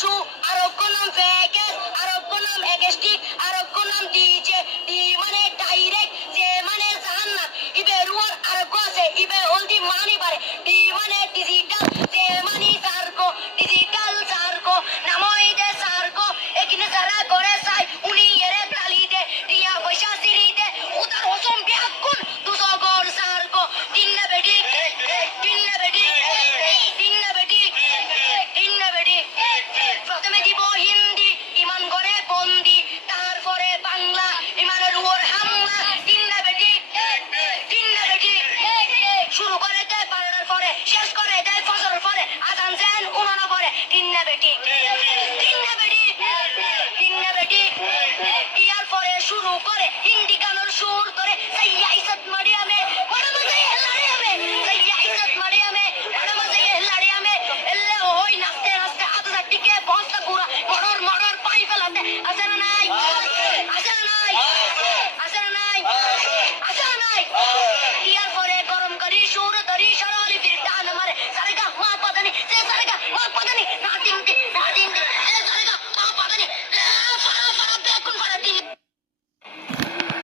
শু, আরোগ্য নাম ফেকেস, আরোগ্য নাম এগেস্টিক, আরোগ্য নাম ডিজে, ডি মানে ডাইরেক্ট, জে মানে জাহান্নাম, ইবে রুয়ার আরোগ্য আছে, ইবে হলদি মানি বারে, ডি মানে ডিজিটাল, জে মানে সার্কো, ডিজিটাল সার্কো, নামইদে সার্কো, এখানে যারা করে চাই উনি এরে তালি দে, রিয়া পয়সা সিরি দে, উদার হসম ব্যাকুল, দুজগর সার্কো, দিন না বেডি, দিন না বেডি, দিন না বেডি, দিন না বেডি। প্রথমে দিব হিন্দি, ইমান করে বন্দি, তারপরে বাংলা, ইমানের উপর হামলা, দিন না বেডি, দিন না বেডি। শুরু করে দেয় 12টার পরে, শেষ করে দেয় ফজরের পরে, আজান দেন 19 পরে, দিন না বেডি, দিন না বেডি, দিন না বেডি। ইয়ার পরে শুরু করে হিন্দি